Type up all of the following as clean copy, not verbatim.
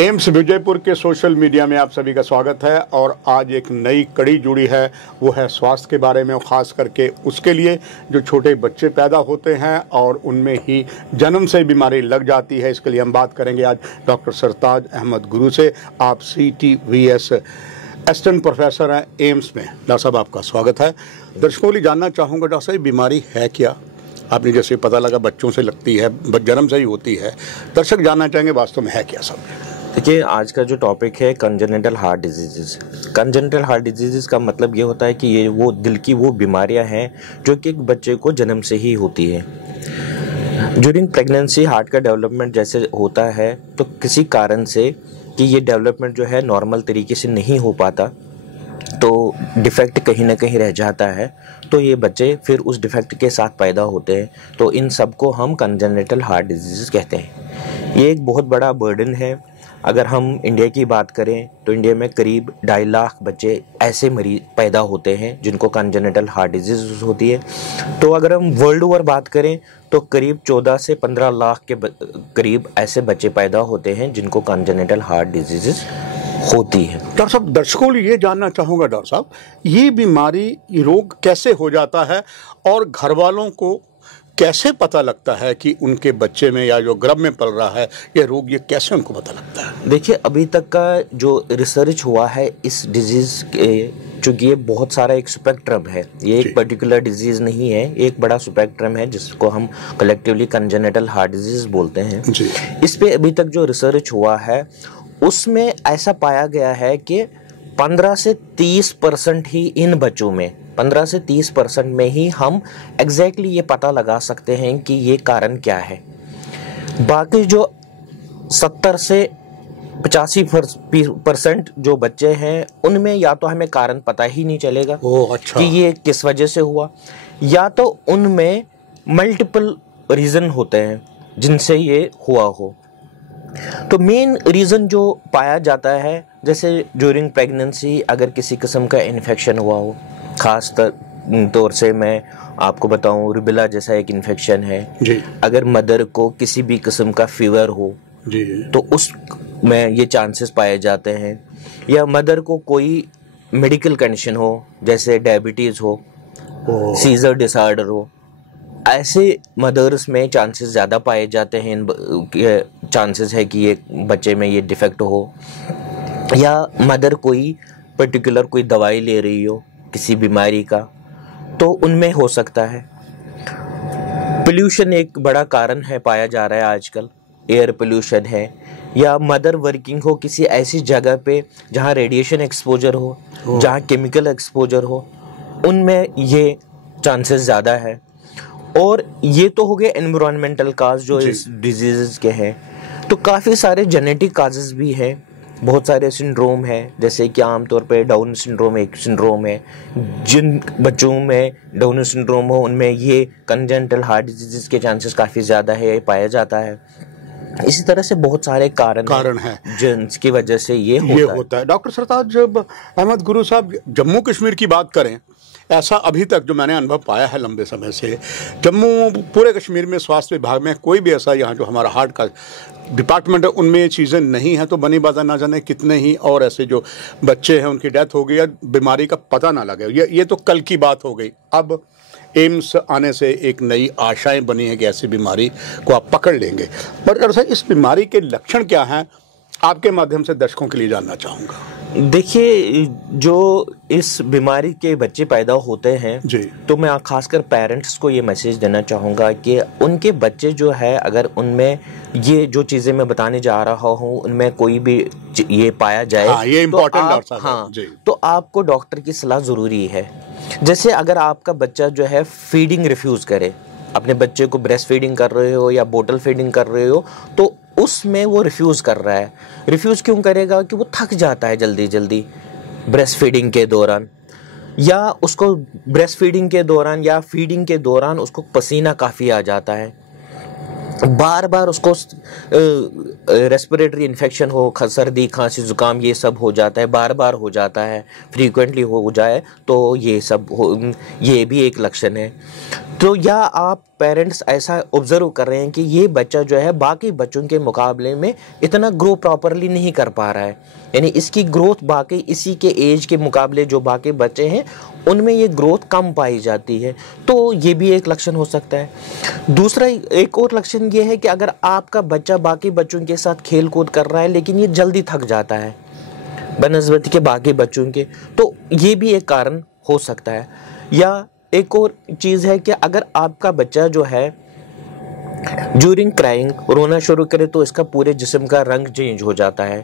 AIIMS Vijaypur के social media में आप सभी का स्वागत है। और आज एक नई कड़ी जुड़ी है, वो है स्वास्थ्य के बारे में, और ख़ास करके उसके लिए जो छोटे बच्चे पैदा होते हैं और उनमें ही जन्म से बीमारी लग जाती है। इसके लिए हम बात करेंगे आज डॉक्टर सरताज अहमद गुरु से। आप CTVS असिस्टेंट प्रोफेसर हैं एम्स में। डॉक्टर साहब, आपका स्वागत है। दर्शकों के लिए जानना चाहूँगा, डॉक्टर साहब, बीमारी है क्या? आपने जैसे पता लगा बच्चों से लगती है, जन्म से ही होती है। दर्शक जानना चाहेंगे वास्तव में है क्या सब? देखिए, आज का जो टॉपिक है congenital heart diseases. Congenital heart diseases का मतलब ये होता है कि ये वो दिल की वो बीमारियां हैं जो कि एक बच्चे को जन्म से ही होती है। ड्यूरिंग प्रेगनेंसी हार्ट का डेवलपमेंट जैसे होता है, तो किसी कारण से कि ये डेवलपमेंट जो है नॉर्मल तरीके से नहीं हो पाता, तो डिफेक्ट कहीं ना कहीं रह जाता है, तो ये बच्चे फिर उस डिफेक्ट के साथ पैदा होते हैं। तो इन सब को हम कंजेनिटल हार्ट डिजीजेस कहते हैं। ये एक बहुत बड़ा बर्डन है। अगर हम इंडिया की बात करें तो इंडिया में करीब 2.5 लाख बच्चे ऐसे मरीज पैदा होते हैं जिनको कंजेनिटल हार्ट डिजीज होती है। तो अगर हम वर्ल्ड ओवर बात करें तो करीब 14 से 15 लाख के करीब ऐसे बच्चे पैदा होते हैं जिनको कंजेनिटल हार्ट डिजीजेस होती है। डॉक्टर साहब, दर्शकों के लिए ये जानना चाहूँगा, डॉक्टर साहब, ये बीमारी, ये रोग कैसे हो जाता है और घर वालों को कैसे पता लगता है कि उनके बच्चे में या जो गर्भ में पल रहा है ये रोग, ये कैसे उनको पता लगता है? देखिए, अभी तक का जो रिसर्च हुआ है इस डिजीज़ के, चूँकि ये बहुत सारा एक स्पेक्ट्रम है, ये एक पर्टिकुलर डिजीज़ नहीं है, एक बड़ा स्पेक्ट्रम है जिसको हम कलेक्टिवली कंजेनिटल हार्ट डिजीज़ बोलते हैं। इस पे अभी तक जो रिसर्च हुआ है उसमें ऐसा पाया गया है कि 15 से 30% ही इन बच्चों में, 15 से 30% में ही हम एग्जैक्टली ये पता लगा सकते हैं कि ये कारण क्या है। बाकी जो 70 से 85% जो बच्चे हैं उनमें या तो हमें कारण पता ही नहीं चलेगा कि ये किस वजह से हुआ, या तो उनमें मल्टीपल रीज़न होते हैं जिनसे ये हुआ हो। तो मेन रीज़न जो पाया जाता है, जैसे ड्यूरिंग प्रेगनेंसी अगर किसी किस्म का इन्फेक्शन हुआ हो, ख़ास तौर से मैं आपको बताऊं रुबेला जैसा एक इन्फेक्शन है जी। अगर मदर को किसी भी किस्म का फीवर हो जी, तो उस में ये चांसेस पाए जाते हैं। या मदर को कोई मेडिकल कंडीशन हो, जैसे डायबिटीज़ हो, सीजर डिसऑर्डर हो, ऐसे मदर्स में चांसेस ज़्यादा पाए जाते हैं, चांसेस है कि ये बच्चे में ये डिफेक्ट हो। या मदर कोई पर्टिकुलर कोई दवाई ले रही हो किसी बीमारी का, तो उनमें हो सकता है। पोल्यूशन एक बड़ा कारण है, पाया जा रहा है आजकल, एयर पोल्यूशन है। या मदर वर्किंग हो किसी ऐसी जगह पे जहाँ रेडिएशन एक्सपोजर हो, जहाँ केमिकल एक्सपोजर हो, उनमें ये चांसेस ज़्यादा है। और ये तो हो गए एनवायरमेंटल काज जो इस डिजीज़ के हैं। तो काफ़ी सारे जेनेटिक काजेस भी हैं, बहुत सारे सिंड्रोम हैं, जैसे कि आमतौर पे डाउन सिंड्रोम एक सिंड्रोम है। जिन बच्चों में डाउन सिंड्रोम हो उनमें ये कंजेनिटल हार्ट डिजीज़ के चांसेस काफ़ी ज़्यादा है, पाया जाता है। इसी तरह से बहुत सारे कारण हैं जिनकी वजह से ये होता है। डॉक्टर सरताज जब अहमद गुरु साहब, जम्मू कश्मीर की बात करें, ऐसा अभी तक जो मैंने अनुभव पाया है लंबे समय से, जम्मू पूरे कश्मीर में स्वास्थ्य विभाग में कोई भी ऐसा, यहाँ जो हमारा हार्ट का डिपार्टमेंट है उनमें ये चीज़ें नहीं हैं। तो बनी बात ना जाने कितने ही और ऐसे जो बच्चे हैं उनकी डेथ हो गई या बीमारी का पता ना लगे। ये तो कल की बात हो गई। अब एम्स आने से एक नई आशाएं बनी है कि ऐसी बीमारी को आप पकड़ लेंगे। पर दरअसल इस बीमारी के लक्षण क्या हैं, आपके माध्यम से दर्शकों के लिए जानना चाहूँगा। देखिए, जो इस बीमारी के बच्चे पैदा होते हैं जी, तो मैं खासकर पेरेंट्स को ये मैसेज देना चाहूँगा कि उनके बच्चे जो है, अगर उनमें ये जो चीज़ें मैं बताने जा रहा हूँ उनमें कोई भी ये पाया जाए, ये इम्पोर्टेंट तो आपको डॉक्टर की सलाह ज़रूरी है। जैसे अगर आपका बच्चा जो है फीडिंग रिफ्यूज़ करे, अपने बच्चे को ब्रेस्ट फीडिंग कर रहे हो या बोतल फीडिंग कर रहे हो, तो उसमें वो रिफ्यूज़ कर रहा है। रिफ्यूज़ क्यों करेगा? कि वो थक जाता है जल्दी जल्दी ब्रेस्ट फीडिंग के दौरान, या उसको ब्रेस्ट फीडिंग के दौरान या फीडिंग के दौरान उसको पसीना काफ़ी आ जाता है, बार बार उसको रेस्पिरेटरी इन्फेक्शन हो, सर्दी खांसी जुकाम ये सब हो जाता है, बार बार हो जाता है, फ्रीक्वेंटली हो जाए तो ये सब ये भी एक लक्षण है। तो या आप पेरेंट्स ऐसा ऑब्जर्व कर रहे हैं कि ये बच्चा जो है बाकी बच्चों के मुकाबले में इतना ग्रो प्रॉपरली नहीं कर पा रहा है, यानी इसकी ग्रोथ बाकी इसी के एज के मुकाबले जो बाकी बच्चे हैं उनमें ये ग्रोथ कम पाई जाती है, तो ये भी एक लक्षण हो सकता है। दूसरा एक और लक्षण ये है कि अगर आपका बच्चा बाकी बच्चों के साथ खेल कूद कर रहा है लेकिन ये जल्दी थक जाता है बनस्बत के बाकी बच्चों के, तो ये भी एक कारण हो सकता है। या एक और चीज़ है कि अगर आपका बच्चा जो है ड्यूरिंग क्राइंग रोना शुरू करे तो इसका पूरे जिस्म का रंग चेंज हो जाता है।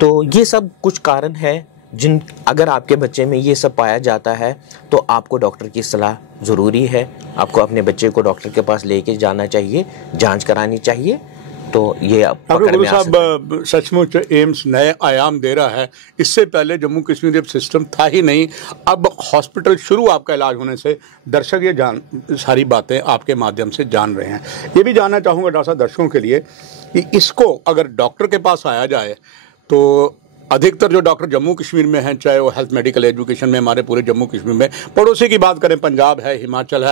तो ये सब कुछ कारण है जिन अगर आपके बच्चे में ये सब पाया जाता है तो आपको डॉक्टर की सलाह ज़रूरी है, आपको अपने बच्चे को डॉक्टर के पास लेके जाना चाहिए, जांच करानी चाहिए। तो ये गुरु साहब सचमुच एम्स नए आयाम दे रहा है। इससे पहले जम्मू कश्मीर सिस्टम था ही नहीं, अब हॉस्पिटल शुरू आपका इलाज होने से दर्शक ये सारी बातें आपके माध्यम से जान रहे हैं। ये भी जानना चाहूँगा डॉक्टर साहब दर्शकों के लिए कि इसको अगर डॉक्टर के पास आया जाए तो अधिकतर जो डॉक्टर जम्मू कश्मीर में हैं, चाहे वो हेल्थ मेडिकल एजुकेशन में हमारे पूरे जम्मू कश्मीर में, पड़ोसी की बात करें पंजाब है, हिमाचल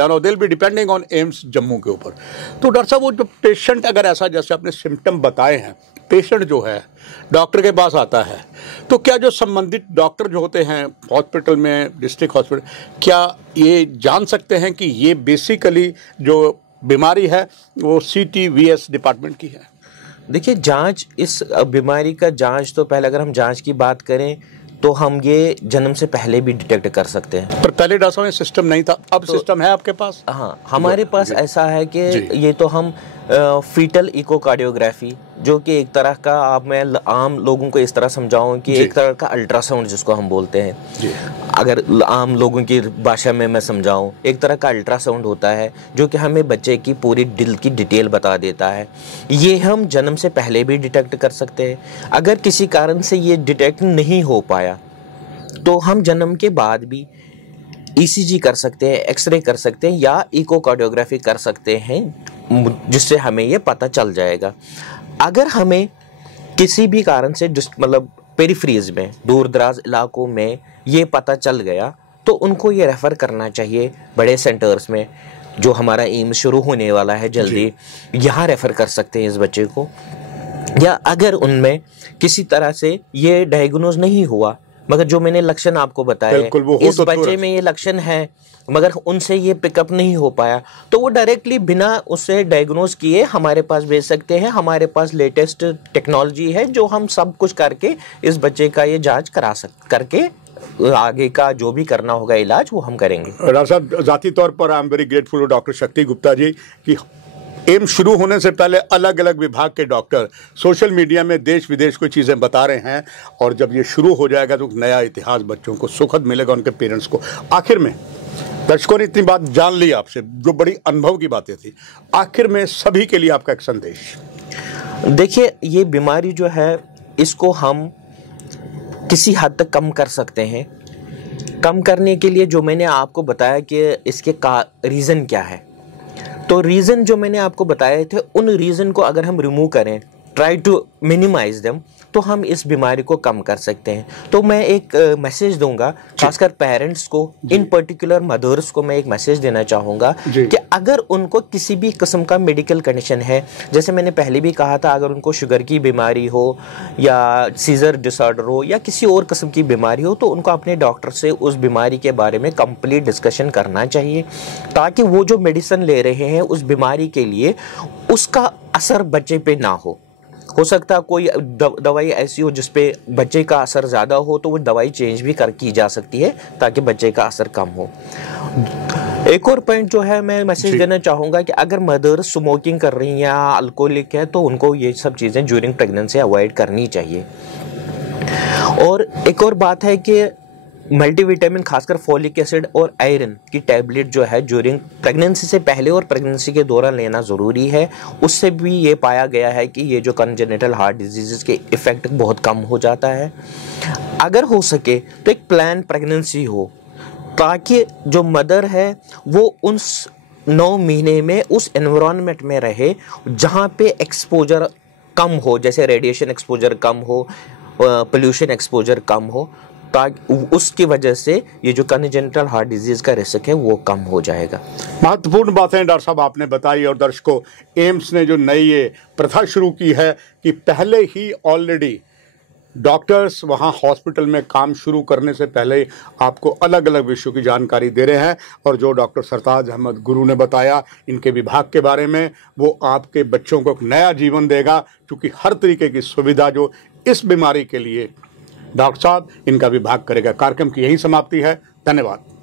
है और they will be depending on AIIMS Jammu के ऊपर। तो डॉक्टर साहब वो जो पेशेंट अगर ऐसा जैसे आपने सिम्टम बताए हैं, पेशेंट जो है डॉक्टर के पास आता है तो क्या जो संबंधित डॉक्टर जो होते हैं हॉस्पिटल में, डिस्ट्रिक्ट हॉस्पिटल, क्या ये जान सकते हैं कि ये बेसिकली जो बीमारी है वो CTVS डिपार्टमेंट की है? देखिए, जांच इस बीमारी का जांच तो पहले अगर हम जांच की बात करें तो हम ये जन्म से पहले भी डिटेक्ट कर सकते हैं। पर पहले डॉक्टर में सिस्टम नहीं था, अब तो सिस्टम है आपके पास? हाँ, हमारे पास ऐसा है कि ये तो हम फीटल इकोकार्डियोग्राफी, जो कि एक तरह का, आप मैं आम लोगों को इस तरह समझाऊं कि एक तरह का अल्ट्रासाउंड जिसको हम बोलते हैं, अगर आम लोगों की भाषा में मैं समझाऊं, एक तरह का अल्ट्रासाउंड होता है जो कि हमें बच्चे की पूरी दिल की डिटेल बता देता है। ये हम जन्म से पहले भी डिटेक्ट कर सकते हैं। अगर किसी कारण से ये डिटेक्ट नहीं हो पाया तो हम जन्म के बाद भी ECG कर सकते हैं, एक्सरे कर सकते हैं या इकोकार्डियोग्राफी कर सकते हैं, जिससे हमें ये पता चल जाएगा। अगर हमें किसी भी कारण से मतलब पेरिफेरीज में, दूर दराज इलाकों में ये पता चल गया तो उनको ये रेफ़र करना चाहिए बड़े सेंटर्स में, जो हमारा एम्स शुरू होने वाला है जल्दी, यहाँ रेफ़र कर सकते हैं इस बच्चे को। या अगर उनमें किसी तरह से ये डायग्नोज नहीं हुआ मगर जो मैंने लक्षण आपको बताया इस बच्चे में ये लक्षण है मगर उनसे ये पिकअप नहीं हो पाया, तो वो डायरेक्टली बिना उससे डायग्नोज किए हमारे पास भेज सकते हैं। हमारे पास लेटेस्ट टेक्नोलॉजी है जो हम सब कुछ करके इस बच्चे का ये जांच करके आगे का जो भी करना होगा इलाज वो हम करेंगे। डॉक्टर साहब, जाती तौर पर I am very grateful doctor शक्ति गुप्ता जी कि एम्स शुरू होने से पहले अलग अलग विभाग के डॉक्टर सोशल मीडिया में देश विदेश की चीज़ें बता रहे हैं, और जब ये शुरू हो जाएगा तो नया इतिहास बच्चों को सुखद मिलेगा, उनके पेरेंट्स को। आखिर में दर्शकों ने इतनी बात जान ली आपसे, जो बड़ी अनुभव की बातें थी, आखिर में सभी के लिए आपका एक संदेश। देखिए, ये बीमारी जो है इसको हम किसी हद तक कम कर सकते हैं। कम करने के लिए जो मैंने आपको बताया कि इसके रीज़न क्या है, तो रीज़न जो मैंने आपको बताए थे उन रीज़न को अगर हम रिमूव करें, ट्राई टू मिनिमाइज देम, तो हम इस बीमारी को कम कर सकते हैं। तो मैं एक मैसेज दूंगा खासकर पेरेंट्स को, इन पर्टिकुलर मदर्स को मैं एक मैसेज देना चाहूँगा कि अगर उनको किसी भी किस्म का मेडिकल कंडीशन है, जैसे मैंने पहले भी कहा था, अगर उनको शुगर की बीमारी हो या सीजर डिसऑर्डर हो या किसी और किस्म की बीमारी हो, तो उनको अपने डॉक्टर से उस बीमारी के बारे में कंप्लीट डिस्कशन करना चाहिए, ताकि वो जो मेडिसिन ले रहे हैं उस बीमारी के लिए उसका असर बच्चे पे ना हो सकता है कोई दवाई ऐसी हो जिस पे बच्चे का असर ज़्यादा हो, तो वो दवाई चेंज भी की जा सकती है ताकि बच्चे का असर कम हो। एक और पॉइंट जो है मैं मैसेज देना चाहूँगा कि अगर मदर स्मोकिंग कर रही हैं या अल्कोहलिक है तो उनको ये सब चीज़ें ड्यूरिंग प्रेगनेंसी अवॉइड करनी चाहिए। और एक और बात है कि मल्टीविटामिन, खासकर फॉलिक एसिड और आयरन की टैबलेट जो है ड्यूरिंग प्रेगनेंसी से पहले और प्रेगनेंसी के दौरान लेना ज़रूरी है। उससे भी ये पाया गया है कि ये जो कंजेनिटल हार्ट डिजीज़ के इफ़ेक्ट बहुत कम हो जाता है। अगर हो सके तो एक प्लान प्रेगनेंसी हो, ताकि जो मदर है वो उन 9 महीने में उस एनवायरनमेंट में रहे जहाँ पे एक्सपोजर कम हो, जैसे रेडिएशन एक्सपोजर कम हो, पोल्यूशन एक्सपोजर कम हो, उसकी वजह से ये जो कॉन्जेनिटल हार्ट डिजीज का रिस्क है वो कम हो जाएगा। महत्वपूर्ण बातें डॉक्टर साहब आपने बताई। और दर्शकों, एम्स ने जो नई ये प्रथा शुरू की है कि पहले ही ऑलरेडी डॉक्टर्स वहाँ हॉस्पिटल में काम शुरू करने से पहले आपको अलग अलग विषयों की जानकारी दे रहे हैं। और जो डॉक्टर सरताज अहमद गुरु ने बताया इनके विभाग के बारे में, वो आपके बच्चों को एक नया जीवन देगा, क्योंकि हर तरीके की सुविधा जो इस बीमारी के लिए डॉक्टर साहब इनका विभाग करेगा। कार्यक्रम की यही समाप्ति है। धन्यवाद।